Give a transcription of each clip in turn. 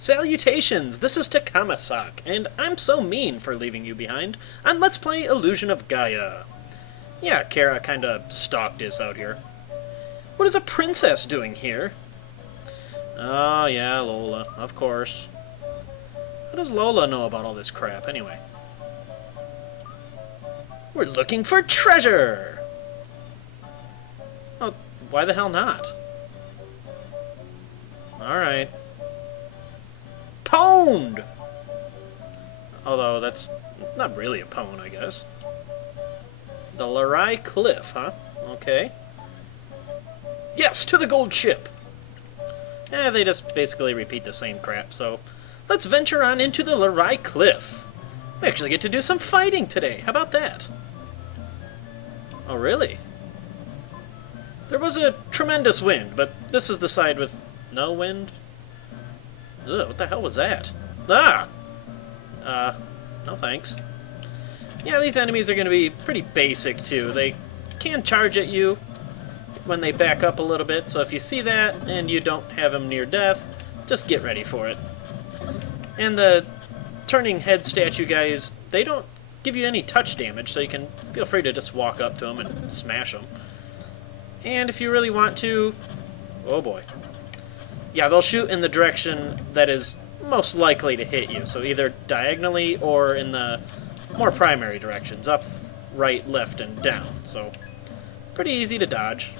Salutations, this is Takamasak, and I'm so mean for leaving you behind on Let's Play Illusion of Gaia. Yeah, Kara kinda stalked us out here. What is a princess doing here? Oh yeah, Lola, of course. What does Lola know about all this crap, anyway? We're looking for treasure! Oh, why the hell not? Alright. Pwned! Although, that's not really a pwn, I guess. The Larai Cliff, huh? Okay. Yes, to the gold ship! They just basically repeat the same crap, so let's venture on into the Larai Cliff. We actually get to do some fighting today. How about that? Oh, really? There was a tremendous wind, but this is the side with no wind. Ugh, what the hell was that? Ah! No thanks. Yeah, these enemies are going to be pretty basic, too. They can charge at you when they back up a little bit, so if you see that and you don't have them near death, just get ready for it. And the turning head statue guys, they don't give you any touch damage, so you can feel free to just walk up to them and smash them. And if you really want to... oh boy. Yeah, they'll shoot in the direction that is most likely to hit you, so either diagonally or in the more primary directions, up, right, left, and down. So, pretty easy to dodge.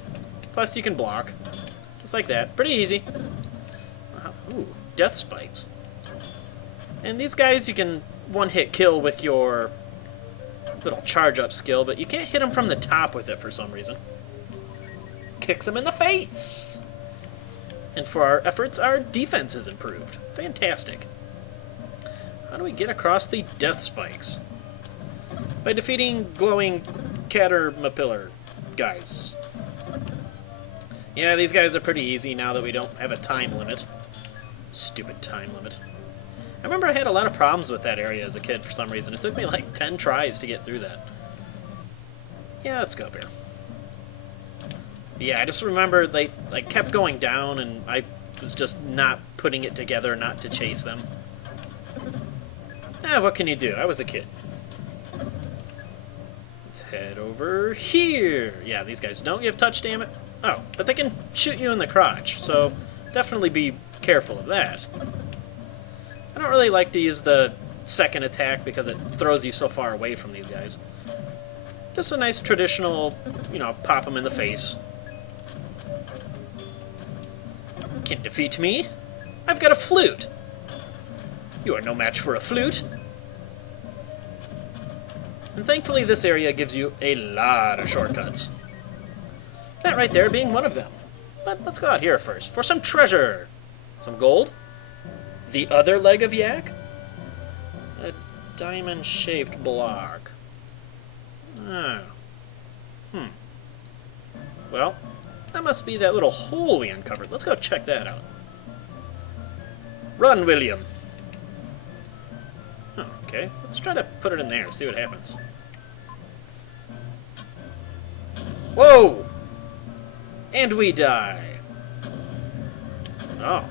Plus you can block, just like that. Pretty easy. Ooh, death spikes. And these guys you can one-hit kill with your little charge-up skill, but you can't hit them from the top with it for some reason. Kicks them in the face! And for our efforts, our defense is improved. Fantastic. How do we get across the death spikes? By defeating glowing caterpillar guys. Yeah, these guys are pretty easy now that we don't have a time limit. Stupid time limit. I remember I had a lot of problems with that area as a kid for some reason. It took me like 10 tries to get through that. Yeah, let's go up here. Yeah, I just remember they kept going down and I was just not putting it together not to chase them. What can you do? I was a kid. Let's head over here. Yeah, these guys don't give touch, damn it. Oh, but they can shoot you in the crotch, so definitely be careful of that. I don't really like to use the second attack because it throws you so far away from these guys. Just a nice traditional, you know, pop them in the face. Can defeat me? I've got a flute. You are no match for a flute. And thankfully this area gives you a lot of shortcuts. That right there being one of them. But let's go out here first for some treasure. Some gold. The other leg of yak. A diamond-shaped block. Oh. Well, that must be that little hole we uncovered. Let's go check that out. Run, William. Oh, okay, let's try to put it in there, see what happens. Whoa! And we die. Oh.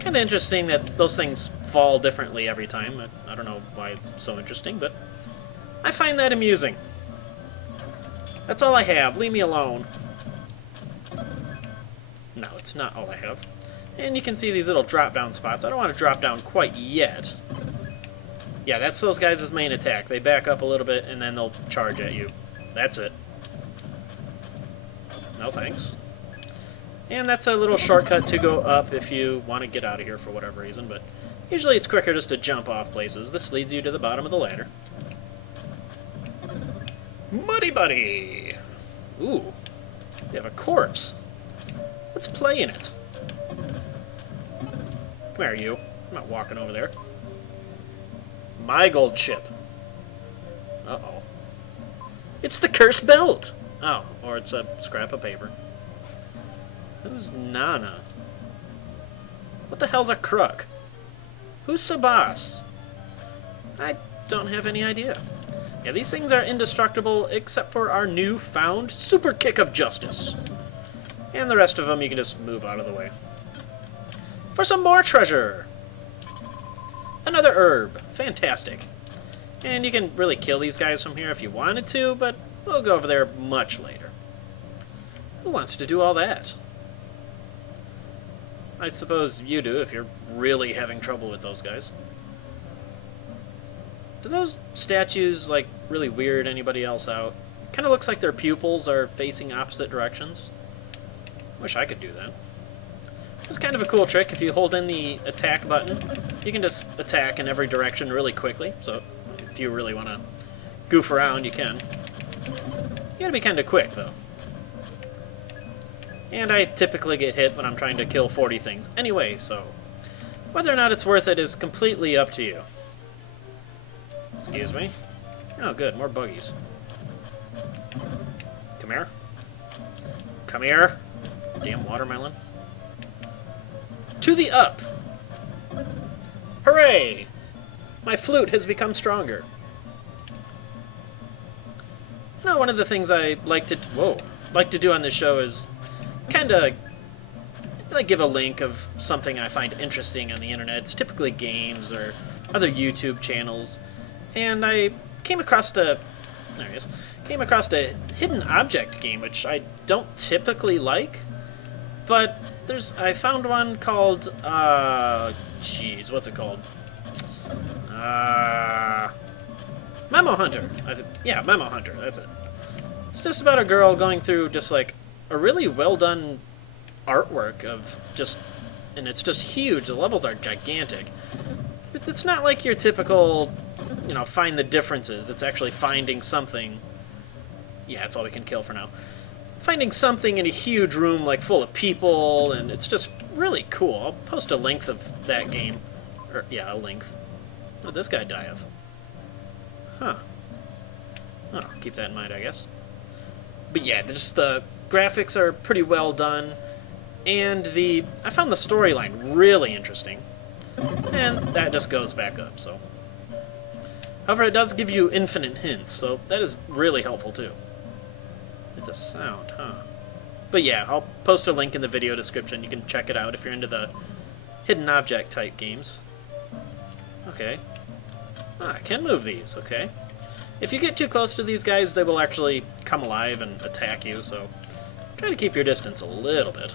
Kind of interesting that those things fall differently every time. I don't know why it's so interesting, but I find that amusing. That's all I have. Leave me alone. No, it's not all I have. And you can see these little drop-down spots. I don't want to drop down quite yet. Yeah, that's those guys' main attack. They back up a little bit, and then they'll charge at you. That's it. No thanks. And that's a little shortcut to go up if you want to get out of here for whatever reason, but usually it's quicker just to jump off places. This leads you to the bottom of the ladder. Muddy Buddy! Ooh, you have a corpse. Let's play in it. Come here, you. I'm not walking over there. My gold ship. Uh-oh. It's the cursed belt! Oh, or it's a scrap of paper. Who's Nana? What the hell's a crook? Who's Sabas? I don't have any idea. Yeah, these things are indestructible except for our new-found super kick of justice. And the rest of them you can just move out of the way. For some more treasure! Another herb. Fantastic. And you can really kill these guys from here if you wanted to, but we'll go over there much later. Who wants to do all that? I suppose you do if you're really having trouble with those guys. Do those statues, like, really weird anybody else out? Kind of looks like their pupils are facing opposite directions. Wish I could do that. It's kind of a cool trick. If you hold in the attack button, you can just attack in every direction really quickly. So if you really want to goof around, you can. You gotta be kind of quick, though. And I typically get hit when I'm trying to kill 40 things anyway, so whether or not it's worth it is completely up to you. Excuse me. Oh, good. More buggies. Come here. Come here. Damn watermelon. To the up! Hooray! My flute has become stronger. You know, one of the things I like to do on this show is kind of like give a link of something I find interesting on the internet. It's typically games or other YouTube channels. And I came across a hidden object game, which I don't typically like, but I found one called what's it called? Memo Hunter. Yeah, Memo Hunter, that's it. It's just about a girl going through just like a really well done artwork of and it's just huge. The levels are gigantic. It's not like your typical, find the differences. It's actually finding something. Yeah, that's all we can kill for now. Finding something in a huge room, like, full of people, and it's just really cool. I'll post a link of that game. A link. What did this guy die of? Huh. Oh, keep that in mind, I guess. But yeah, just the graphics are pretty well done, and I found the storyline really interesting. And that just goes back up, so. However, it does give you infinite hints, so that is really helpful, too. It's a sound, huh? But yeah, I'll post a link in the video description. You can check it out if you're into the hidden object type games. Okay. I can move these, okay. If you get too close to these guys, they will actually come alive and attack you, so try to keep your distance a little bit.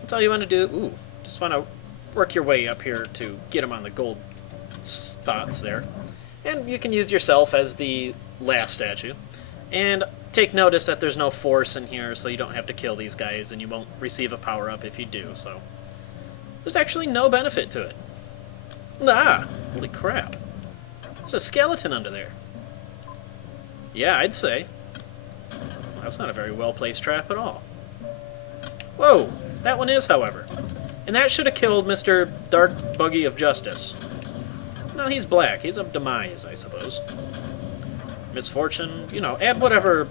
That's all you want to do. Ooh, just want to work your way up here to get them on the gold spots there. And you can use yourself as the last statue. And take notice that there's no force in here, so you don't have to kill these guys, and you won't receive a power-up if you do, so. There's actually no benefit to it. Ah! Holy crap. There's a skeleton under there. Yeah, I'd say. Well, that's not a very well-placed trap at all. Whoa! That one is, however. And that should have killed Mr. Dark Buggy of Justice. No, he's black. He's of demise, I suppose. Misfortune, add whatever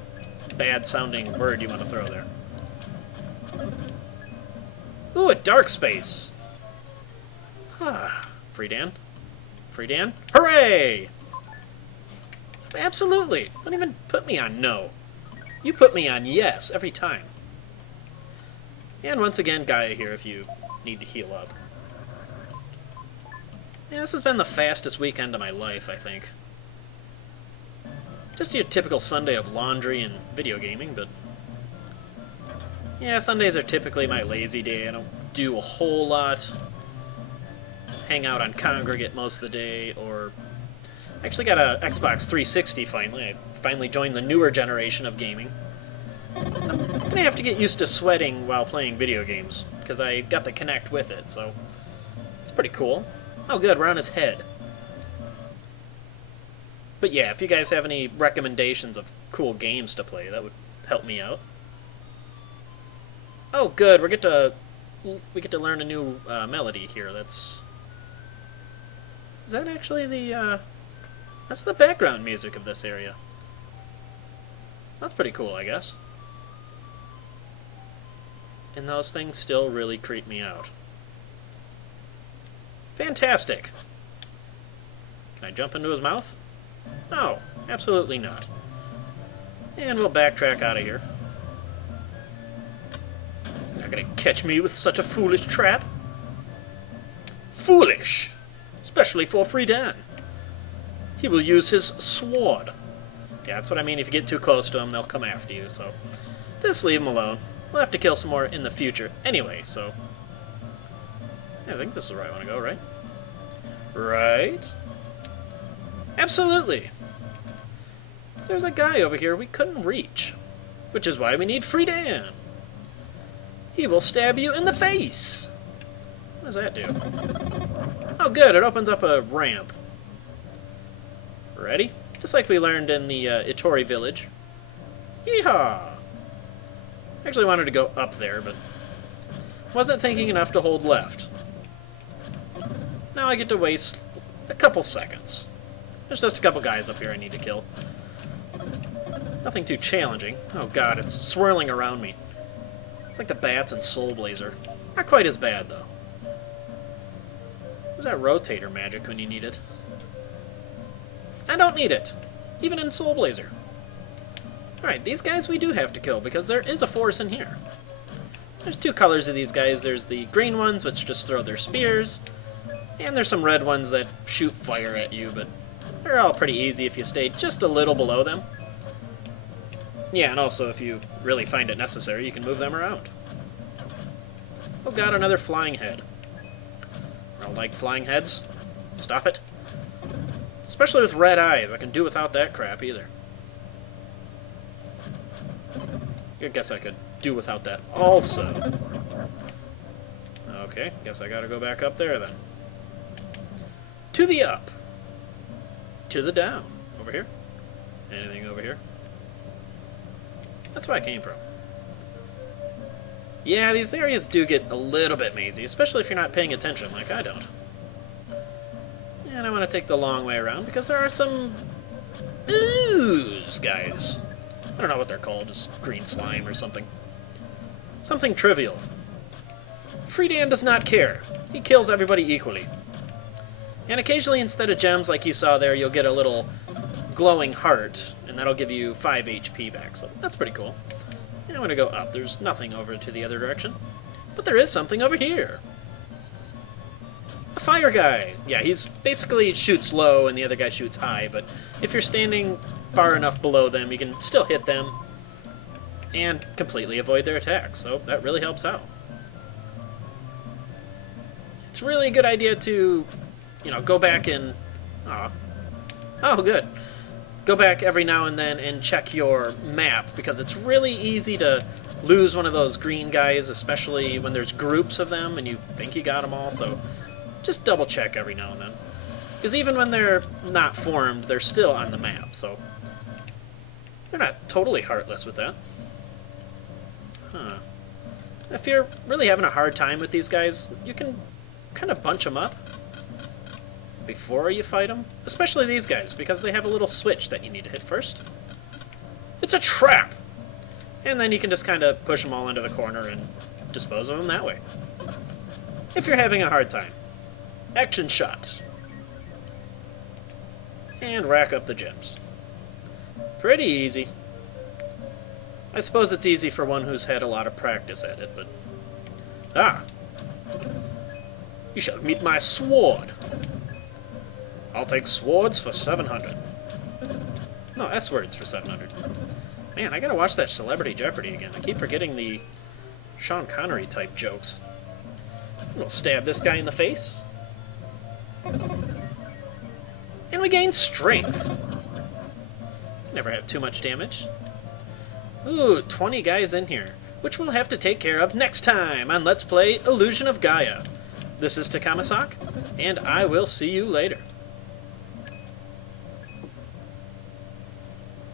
bad-sounding word you want to throw there. Ooh, a dark space. Free Dan. Free Dan. Hooray! Absolutely. Don't even put me on no. You put me on yes every time. And once again, Gaia here if you need to heal up. Yeah, this has been the fastest weekend of my life, I think. Just your typical Sunday of laundry and video gaming, but yeah, Sundays are typically my lazy day. I don't do a whole lot. Hang out on Congregate most of the day, or I actually got a Xbox 360 finally. I finally joined the newer generation of gaming. I'm gonna have to get used to sweating while playing video games, because I got the Kinect with it, so it's pretty cool. Oh good, we're on his head. But yeah, if you guys have any recommendations of cool games to play, that would help me out. Oh good, we get to learn a new melody here. Is that actually that's the background music of this area. That's pretty cool, I guess. And those things still really creep me out. Fantastic! Can I jump into his mouth? No, absolutely not. And we'll backtrack out of here. You're not gonna catch me with such a foolish trap. foolish, especially for Friedan. He will use his sword. Yeah, that's what I mean. If you get too close to him, they'll come after you, so just leave him alone. We'll have to kill some more in the future anyway, so... Yeah, I think this is where I want to go, right? Right? Absolutely! So there's a guy over here we couldn't reach, which is why we need Friedan. He will stab you in the face! What does that do? Oh good, it opens up a ramp. Ready? Just like we learned in the Itori village. Yeehaw! Actually wanted to go up there, but wasn't thinking enough to hold left. Now I get to waste a couple seconds. There's just a couple guys up here I need to kill. Nothing too challenging. Oh god, it's swirling around me. It's like the bats in Soul Blazer. Not quite as bad, though. Where's that rotator magic when you need it? I don't need it, even in Soul Blazer. Alright, these guys we do have to kill, because there is a force in here. There's two colors of these guys. There's the green ones, which just throw their spears, and there's some red ones that shoot fire at you, but they're all pretty easy if you stay just a little below them. Yeah, and also if you really find it necessary, you can move them around. Oh god, another flying head. I don't like flying heads. Stop it. Especially with red eyes. I can do without that crap either. I guess I could do without that also. Okay, guess I gotta go back up there then. To the up. To the down. Over here? Anything over here? That's where I came from. Yeah, these areas do get a little bit mazy, especially if you're not paying attention like I don't. And I want to take the long way around because there are some ooze guys. I don't know what they're called, just green slime or something. Something trivial. Friedan does not care. He kills everybody equally. And occasionally, instead of gems like you saw there, you'll get a little glowing heart, and that'll give you 5 HP back, so that's pretty cool. And I'm going to go up. There's nothing over to the other direction. But there is something over here. A fire guy. Yeah, he's basically shoots low and the other guy shoots high, but if you're standing far enough below them, you can still hit them and completely avoid their attacks, so that really helps out. It's really a good idea to, you know, go back and... Oh, good. Go back every now and then and check your map, because it's really easy to lose one of those green guys, especially when there's groups of them and you think you got them all, so just double check every now and then. Because even when they're not formed, they're still on the map, so they're not totally heartless with that. Huh. If you're really having a hard time with these guys, you can kind of bunch them up before you fight them. Especially these guys, because they have a little switch that you need to hit first. It's a trap! And then you can just kind of push them all into the corner and dispose of them that way. If you're having a hard time. Action shots. And rack up the gems. Pretty easy. I suppose it's easy for one who's had a lot of practice at it, but... Ah! You shall meet my sword! I'll take swords for 700. No, S-words for 700. Man, I gotta watch that Celebrity Jeopardy again. I keep forgetting the Sean Connery type jokes. We'll stab this guy in the face. And we gain strength. Never have too much damage. Ooh, 20 guys in here, which we'll have to take care of next time on Let's Play Illusion of Gaia. This is Takamasak, and I will see you later.